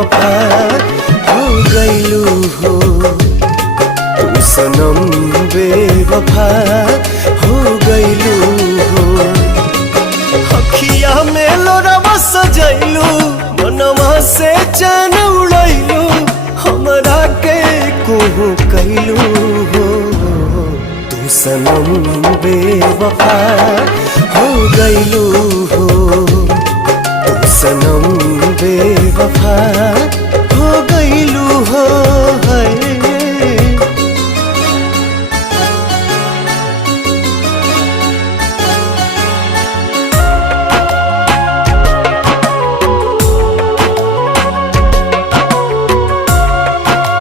बेवफा हो गईलू हो, तू सनम बेवफा हो गईलू हो। अखिया में लोरवा सजैलू, मनवा से चैन उड़ैलू, हमरा के कुहू कैलू हो, तू सनम बेवफा हो गईलू हो, तू सनम बेवफा